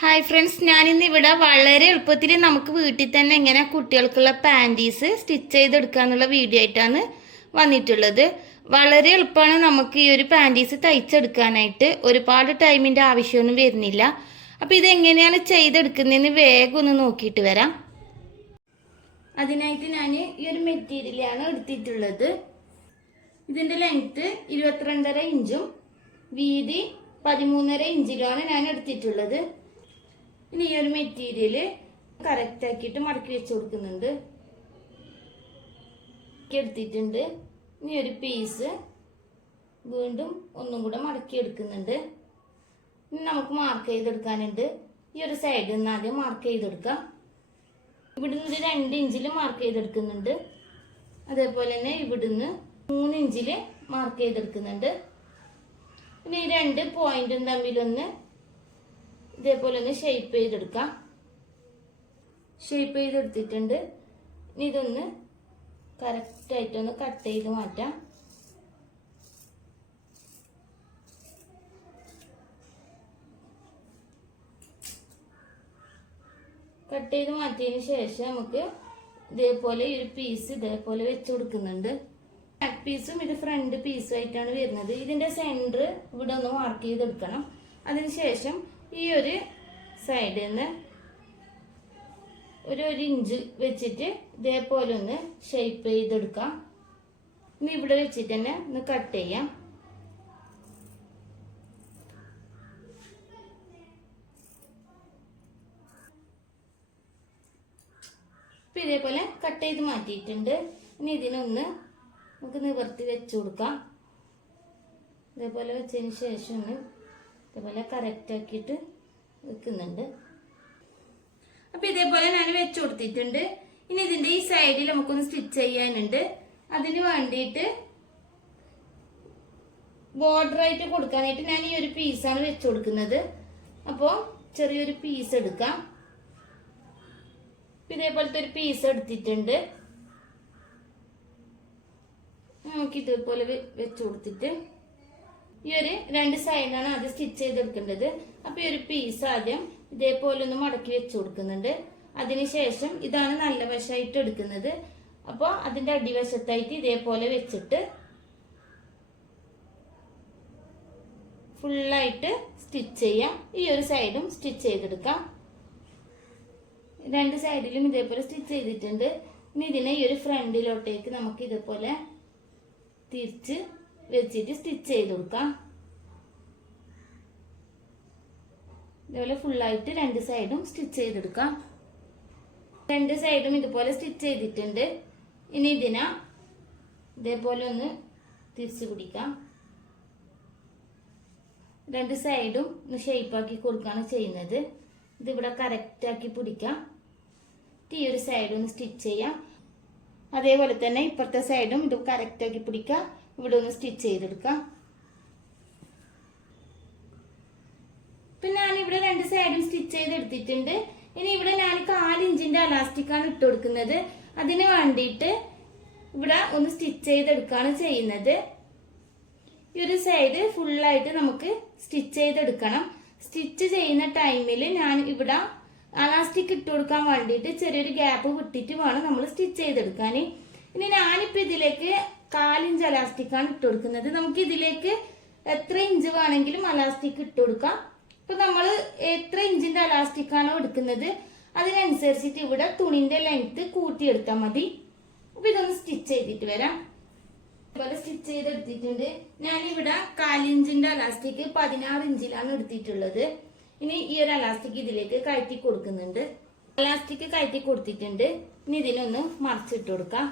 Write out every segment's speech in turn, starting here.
Hi friends, ഞാനിന്ന് ഇവിടെ വളരെ എളുപ്പത്തിൽ നമുക്ക് വീട്ടിൽ തന്നെ എങ്ങനെ കുട്ടികൾക്കുള്ള പാൻറ്റീസ് സ്റ്റിച്ച് ചെയ്തെടുക്കാന്നുള്ള വീഡിയോ ആയിട്ടാണ് വന്നിട്ടുള്ളത്. വളരെ എളുപ്പമാണ് നമുക്ക് ഈ ഒരു പാൻറ്റീസ് തയ്ച്ചെടുക്കാനായിട്ട്. ഒരുപാട് ടൈമിൻ്റെ ആവശ്യമൊന്നും വരുന്നില്ല. അപ്പോൾ ഇതെങ്ങനെയാണ് ചെയ്തെടുക്കുന്നതെന്ന് വേഗം ഒന്ന് നോക്കിയിട്ട് വരാം. അതിനായിട്ട് ഞാൻ ഈ ഒരു മെറ്റീരിയലാണ് എടുത്തിട്ടുള്ളത്. ഇതിൻ്റെ ലെങ്ത്ത് 22.5 ഇഞ്ചും വീതി 13.5 ഇഞ്ചിലുമാണ് ഞാൻ എടുത്തിട്ടുള്ളത്. ഇനി ഈ ഒരു മെറ്റീരിയൽ കറക്റ്റ് ആക്കിയിട്ട് മടക്കി വെച്ച് കൊടുക്കുന്നുണ്ട്. എടുത്തിട്ടുണ്ട്. ഇനി ഒരു പീസ് വീണ്ടും ഒന്നും കൂടെ മടക്കി എടുക്കുന്നുണ്ട്. ഇനി നമുക്ക് മാർക്ക് ചെയ്തെടുക്കാനുണ്ട്. ഈ ഒരു സൈഡിൽ നിന്ന് ആദ്യം മാർക്ക് ചെയ്തെടുക്കാം. ഇവിടുന്ന് ഒരു 2 ഇഞ്ചിൽ മാർക്ക് ചെയ്തെടുക്കുന്നുണ്ട്. അതേപോലെ തന്നെ ഇവിടുന്ന് 3 ഇഞ്ചിൽ മാർക്ക് ചെയ്തെടുക്കുന്നുണ്ട്. ഇനി ഈ 2 പോയിന്റും തമ്മിലൊന്ന് ഇതേപോലെ ഒന്ന് ഷേപ്പ് ചെയ്തെടുക്കാം. ഷേപ്പ് ചെയ്തെടുത്തിട്ടുണ്ട്. ഇനി ഇതൊന്ന് കറക്റ്റായിട്ടൊന്ന് കട്ട് ചെയ്ത് മാറ്റാം. കട്ട് ചെയ്ത് മാറ്റിയതിന് ശേഷം നമുക്ക് ഇതേപോലെ ഒരു പീസ് ഇതേപോലെ വെച്ച് കൊടുക്കുന്നുണ്ട്. ബാക്ക് പീസും ഇത് ഫ്രണ്ട് പീസും ആയിട്ടാണ് വരുന്നത്. ഇതിന്റെ സെന്റർ ഇവിടെ ഒന്ന് മാർക്ക് ചെയ്തെടുക്കണം. അതിനുശേഷം ഈ ഒരു സൈഡിൽ നിന്ന് ഒരു ഇഞ്ച് വെച്ചിട്ട് ഇതേപോലെ ഒന്ന് ഷേപ്പ് ചെയ്തെടുക്കാം. ഇനി ഇവിടെ വെച്ചിട്ട് തന്നെ ഒന്ന് കട്ട് ചെയ്യാം. ഇപ്പം ഇതേപോലെ കട്ട് ചെയ്ത് മാറ്റിയിട്ടുണ്ട്. ഇനി ഇതിനൊന്ന് നമുക്ക് നിവർത്തി വെച്ച് കൊടുക്കാം. ഇതേപോലെ വെച്ചതിന് ശേഷം ഒന്ന് ഇതേപോലെ കറക്റ്റ് ആക്കിയിട്ട് വെക്കുന്നുണ്ട്. അപ്പം ഇതേപോലെ ഞാൻ വെച്ച് കൊടുത്തിട്ടുണ്ട്. ഇനി ഇതിൻ്റെ ഈ സൈഡിൽ നമുക്കൊന്ന് സ്റ്റിച്ച് ചെയ്യാനുണ്ട്. അതിന് വേണ്ടിയിട്ട് ബോർഡറായിട്ട് കൊടുക്കാനായിട്ട് ഞാൻ ഈ ഒരു പീസാണ് വെച്ച് കൊടുക്കുന്നത്. അപ്പോൾ ചെറിയൊരു പീസ് എടുക്കാം. ഇതേപോലത്തെ ഒരു പീസ് എടുത്തിട്ടുണ്ട്. നമുക്ക് ഇതേപോലെ വെച്ച് കൊടുത്തിട്ട് ഈ ഒരു 2 സൈഡാണ് ആദ്യം സ്റ്റിച്ച് ചെയ്തെടുക്കേണ്ടത്. അപ്പോൾ ഈ ഒരു പീസ് ആദ്യം ഇതേപോലെ ഒന്ന് മടക്കി വെച്ച് കൊടുക്കുന്നുണ്ട്. അതിനുശേഷം ഇതാണ് നല്ല വശമായിട്ട് എടുക്കുന്നത്. അപ്പോൾ അതിൻ്റെ അടിവശത്തായിട്ട് ഇതേപോലെ വെച്ചിട്ട് ഫുള്ളായിട്ട് സ്റ്റിച്ച് ചെയ്യാം. ഈ ഒരു സൈഡും സ്റ്റിച്ച് ചെയ്തെടുക്കാം. 2 സൈഡിലും ഇതേപോലെ സ്റ്റിച്ച് ചെയ്തിട്ടുണ്ട്. ഇനി ഇതിനെ ഈ ഒരു ഫ്രണ്ടിലോട്ടേക്ക് നമുക്ക് ഇതേപോലെ തിരിച്ച് വെച്ചിട്ട് സ്റ്റിച്ച് ചെയ്ത് കൊടുക്കാം. ഇതുപോലെ ഫുള്ളായിട്ട് 2 സൈഡും സ്റ്റിച്ച് ചെയ്തെടുക്കാം. 2 സൈഡും ഇതുപോലെ സ്റ്റിച്ച് ചെയ്തിട്ടുണ്ട്. ഇനി ഇതിനെ ഇതേപോലെ ഒന്ന് തിരിച്ചു പിടിക്കാം. 2 സൈഡും ഒന്ന് ഷേപ്പാക്കി കൊടുക്കുകയാണ് ചെയ്യുന്നത്. ഇതിവിടെ കറക്റ്റാക്കി പിടിക്കാം. ഈ ഒരു സൈഡ് ഒന്ന് സ്റ്റിച്ച് ചെയ്യാം. അതേപോലെ തന്നെ ഇപ്പുറത്തെ സൈഡും ഇത് കറക്റ്റാക്കി പിടിക്കാം. ഇവിടെ ഒന്ന് സ്റ്റിച്ച് ചെയ്തെടുക്കാം. പിന്നെ ഞാനിവിടെ 2 സൈഡും സ്റ്റിച്ച് ചെയ്തെടുത്തിട്ടുണ്ട്. ഇനി ഇവിടെ ഞാൻ 4 ഇഞ്ചിന്റെ അലാസ്റ്റിക്കാണ് ഇട്ട് കൊടുക്കുന്നത്. അതിന് വേണ്ടിയിട്ട് ഇവിടെ ഒന്ന് സ്റ്റിച്ച് ചെയ്തെടുക്കുകയാണ് ചെയ്യുന്നത്. ഈ ഒരു സൈഡ് ഫുള്ളായിട്ട് നമുക്ക് സ്റ്റിച്ച് ചെയ്തെടുക്കണം. സ്റ്റിച്ച് ചെയ്യുന്ന ടൈമിൽ ഞാൻ ഇവിടെ അലാസ്റ്റിക് ഇട്ട് കൊടുക്കാൻ വേണ്ടിയിട്ട് ചെറിയൊരു ഗ്യാപ്പ് വിട്ടിട്ട് വേണം നമ്മൾ സ്റ്റിച്ച് ചെയ്തെടുക്കാൻ. ഇനി ഞാനിപ്പോൾ ഇതിലേക്ക് 4 ഇഞ്ച് അലാസ്റ്റിക്കാണ് ഇട്ട് കൊടുക്കുന്നത്. നമുക്ക് ഇതിലേക്ക് എത്ര ഇഞ്ച് വേണമെങ്കിലും അലാസ്റ്റിക് ഇട്ട് കൊടുക്കാം. ഇപ്പൊ നമ്മൾ എത്ര ഇഞ്ചിന്റെ അലാസ്റ്റിക്കാണോ എടുക്കുന്നത് അതിനനുസരിച്ചിട്ട് ഇവിടെ തുണിന്റെ ലെങ്ത് കൂട്ടിയെടുത്താൽ മതി. അപ്പൊ ഇതൊന്ന് സ്റ്റിച്ച് ചെയ്തിട്ട് വരാം. അതുപോലെ സ്റ്റിച്ച് ചെയ്തെടുത്തിട്ടുണ്ട്. ഞാനിവിടെ 4 ഇഞ്ചിന്റെ അലാസ്റ്റിക് 16 ഇഞ്ചിലാണ് എടുത്തിട്ടുള്ളത്. ഇനി ഈ ഒരു അലാസ്റ്റിക് ഇതിലേക്ക് കയറ്റി കൊടുക്കുന്നുണ്ട്. അലാസ്റ്റിക് കയറ്റി കൊടുത്തിട്ടുണ്ട്. ഇനി ഇതിനൊന്ന് മറിച്ചിട്ട് കൊടുക്കാം.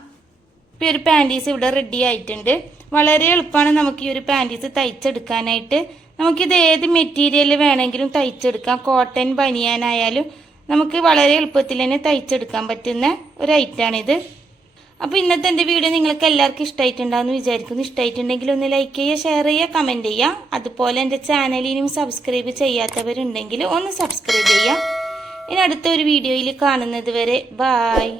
ഇപ്പം ഒരു പാൻറ്റീസ് ഇവിടെ റെഡി ആയിട്ടുണ്ട്. വളരെ എളുപ്പമാണ് നമുക്ക് ഈ ഒരു പാൻറ്റീസ് തയ്ച്ചെടുക്കാനായിട്ട്. നമുക്കിത് ഏത് മെറ്റീരിയൽ വേണമെങ്കിലും തയ്ച്ചെടുക്കാം. കോട്ടൺ ബനിയാനായാലും നമുക്ക് വളരെ എളുപ്പത്തിൽ തന്നെ തയ്ച്ചെടുക്കാൻ പറ്റുന്ന ഒരു ഐറ്റമാണിത്. അപ്പോൾ ഇന്നത്തെ എൻ്റെ വീഡിയോ നിങ്ങൾക്ക് എല്ലാവർക്കും ഇഷ്ടമായിട്ടുണ്ടാകുമെന്ന് വിചാരിക്കുന്നു. ഇഷ്ടമായിട്ടുണ്ടെങ്കിൽ ഒന്ന് ലൈക്ക് ചെയ്യുക, ഷെയർ ചെയ്യുക, കമൻറ്റ് ചെയ്യുക. അതുപോലെ എൻ്റെ ചാനലിനും സബ്സ്ക്രൈബ് ചെയ്യാത്തവരുണ്ടെങ്കിൽ ഒന്ന് സബ്സ്ക്രൈബ് ചെയ്യുക. ഇനി അടുത്തൊരു വീഡിയോയിൽ കാണുന്നത് വരെ ബായ്.